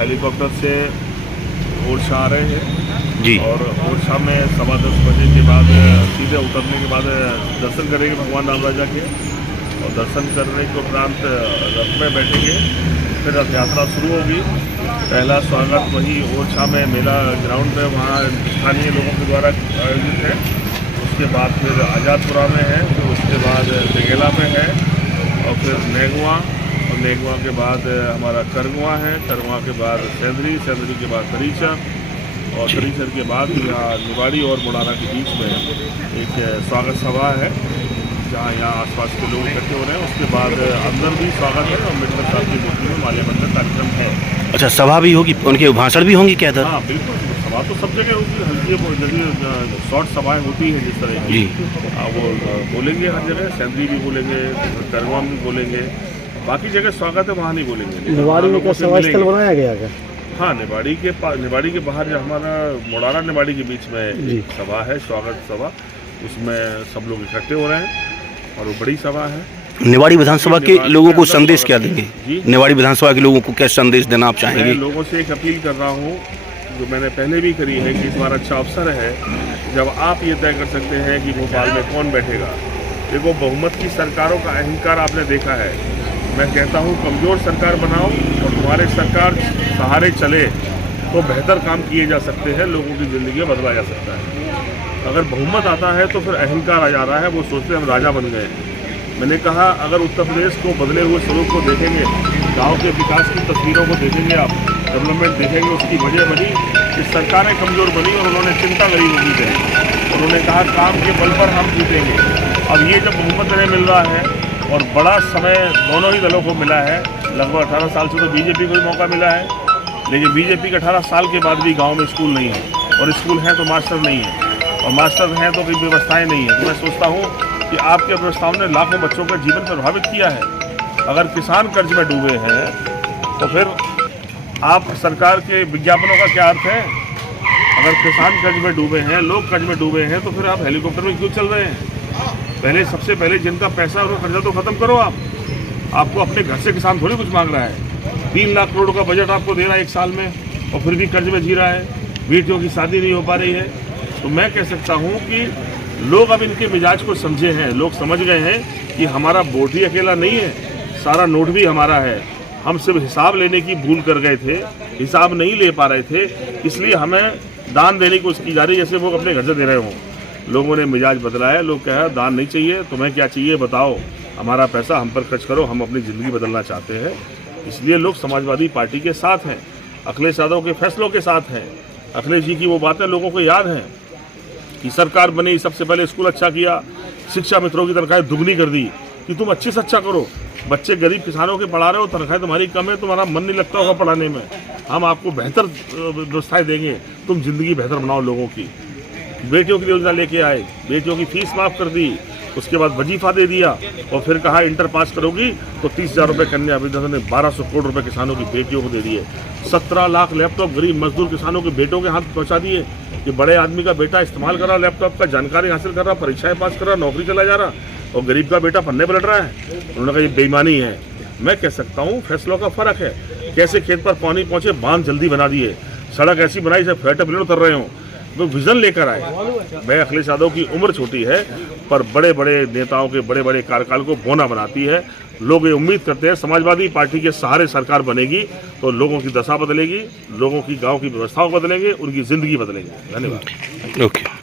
Helicopter से ओरछा आ रहे हैं जी। और ओरछा में 10:15 बजे के बाद सीधे उतरने के बाद दर्शन करेंगे भगवान राम राजा के, और दर्शन करने के उपरांत रथ में बैठेंगे। फिर रथ यात्रा शुरू होगी। पहला स्वागत वही ओरछा में मेला ग्राउंड पे, वहाँ स्थानीय लोगों के द्वारा आयोजित है। उसके बाद फिर आज़ादपुरा में है, फिर उसके बाद बेगेला में है, और फिर नेगवा, और नेगवा के बाद हमारा करगवा है, करगवा के बाद सेंदरी, सेंदरी के बाद तरीचर, और तरीचर के बाद यहाँ निवाड़ी और मुड़ाना के बीच में एक स्वागत सभा है, जहाँ यहाँ आसपास के लोग इकट्ठे हो रहे हैं। उसके बाद अंदर भी स्वागत है, अम्बेडकर साहब की मूर्ति में माल्यार्पण कार्यक्रम है। अच्छा, सभा भी होगी, उनके भाषण भी होंगी क्या? हाँ बिल्कुल, सभा तो सब जगह होगी। हल्की शॉर्ट सभाएं होती हैं जिस तरह की, वो बोलेंगे हर जगह। सेंदरी भी बोलेंगे, करगवा में बोलेंगे, बाकी जगह स्वागत है वहाँ नहीं बोलेंगे। निवाड़ी में क्या सभा स्थल बनाया गया है? हाँ, निवाड़ी के बाहर जो हमारा मुड़ाना निवाड़ी के बीच में सभा है, स्वागत सभा, उसमें सब लोग इकट्ठे हो रहे हैं और वो बड़ी सभा है। निवाड़ी विधानसभा के लोगों को संदेश क्या देंगे? निवाड़ी विधानसभा के लोगों को क्या संदेश देना आप चाहेंगे? मैं लोगों से एक अपील कर रहा हूँ, जो मैंने पहले भी करी है, कि इस बार अच्छा अवसर है जब आप ये तय कर सकते हैं कि भोपाल में कौन बैठेगा। देखो, बहुमत की सरकारों का अहंकार आपने देखा है। मैं कहता हूँ कमज़ोर सरकार बनाओ और तुम्हारे सरकार सहारे चले तो बेहतर काम किए जा सकते हैं, लोगों की ज़िंदगी बदला जा सकता है। अगर बहुमत आता है तो फिर अहंकार आ जा रहा है, वो सोचते हैं हम राजा बन गए। मैंने कहा, अगर उत्तर प्रदेश को बदले हुए स्वरूप को देखेंगे, गांव के विकास की तस्वीरों को देखेंगे, आप डेवलपमेंट देखेंगे, उसकी वजह बनी कि सरकारें कमज़ोर बनी और उन्होंने चिंता गरीबों की करी। उन्होंने कहा काम के बल पर हम जीतेंगे। अब ये जब बहुमत नहीं मिल रहा है और बड़ा समय दोनों ही दलों को मिला है, लगभग 18 साल से तो बीजेपी को ही मौका मिला है, लेकिन बीजेपी के 18 साल के बाद भी गाँव में स्कूल नहीं है, और स्कूल हैं तो मास्टर नहीं है, और मास्टर हैं तो कोई व्यवस्थाएँ नहीं है। तो मैं सोचता हूँ कि आपके व्यवस्थाओं ने लाखों बच्चों का जीवन प्रभावित किया है। अगर किसान कर्ज में डूबे हैं तो फिर आप सरकार के विज्ञापनों का क्या अर्थ है? अगर किसान कर्ज में डूबे हैं, लोग कर्ज में डूबे हैं, तो फिर आप हेलीकॉप्टर में क्यों चल रहे हैं? पहले सबसे पहले जिनका पैसा और कर्जा तो खत्म करो। आपको अपने घर से किसान थोड़ी कुछ मांग रहा है। 3 लाख करोड़ का बजट आपको दे रहा है 1 साल में, और फिर भी कर्ज में जी रहा है। बेटियों की शादी नहीं हो पा रही है। तो मैं कह सकता हूँ कि लोग अब इनके मिजाज को समझे हैं, लोग समझ गए हैं कि हमारा वोट ही अकेला नहीं है, सारा नोट भी हमारा है। हम सिर्फ हिसाब लेने की भूल कर गए थे, हिसाब नहीं ले पा रहे थे, इसलिए हमें दान देने की कोशिश की जा रही है, जैसे वो अपने घर से दे रहे हों। लोगों ने मिजाज बदला है, लोग कह दान नहीं चाहिए, तुम्हें क्या चाहिए बताओ, हमारा पैसा हम पर खर्च करो, हम अपनी ज़िंदगी बदलना चाहते हैं। इसलिए लोग समाजवादी पार्टी के साथ हैं, अखिलेश यादव के फैसलों के साथ हैं। अखिलेश जी की वो बातें लोगों को याद हैं कि सरकार बनी, सबसे पहले स्कूल अच्छा किया, शिक्षा मित्रों की तनख्वाहें दुगनी कर दी कि तुम अच्छे से अच्छा करो। बच्चे गरीब किसानों के पढ़ा रहे हो, तनख्वाहें तुम्हारी कम है, तुम्हारा मन नहीं लगता होगा पढ़ाने में, हम आपको बेहतर व्यवस्थाएं देंगे, तुम जिंदगी बेहतर बनाओ लोगों की। बेटियों की योजना लेके आए, बेटियों की फीस माफ़ कर दी, उसके बाद वजीफा दे दिया, और फिर कहा इंटर पास करोगी तो 30,000 रुपये कन्या अभियान ने 1200 करोड़ रुपए किसानों की बेटियों को दे दिए। 17 लाख लैपटॉप गरीब मजदूर किसानों के बेटों के हाथ पहुंचा दिए कि बड़े आदमी का बेटा इस्तेमाल कर रहा, लैपटॉप का जानकारी हासिल कर रहा, परीक्षाएं पास कर रहा, नौकरी चला जा रहा, और गरीब का बेटा पन्ने पलट रहा है। उन्होंने कहा ये बेईमानी है। मैं कह सकता हूँ फैसलों का फ़र्क है। कैसे खेत पर पानी पहुँचे, बांध जल्दी बना दिए, सड़क ऐसी बनाई जैसे फ्लैट प्लेन उतर रहे हों, वो विज़न लेकर आए। मैं अखिलेश यादव की उम्र छोटी है, पर बड़े बड़े नेताओं के बड़े बड़े कार्यकाल को बोना बनाती है। लोग ये उम्मीद करते हैं समाजवादी पार्टी के सहारे सरकार बनेगी तो लोगों की दशा बदलेगी, लोगों की गांव की व्यवस्थाओं बदलेंगे, उनकी ज़िंदगी बदलेंगे। धन्यवाद। ओके।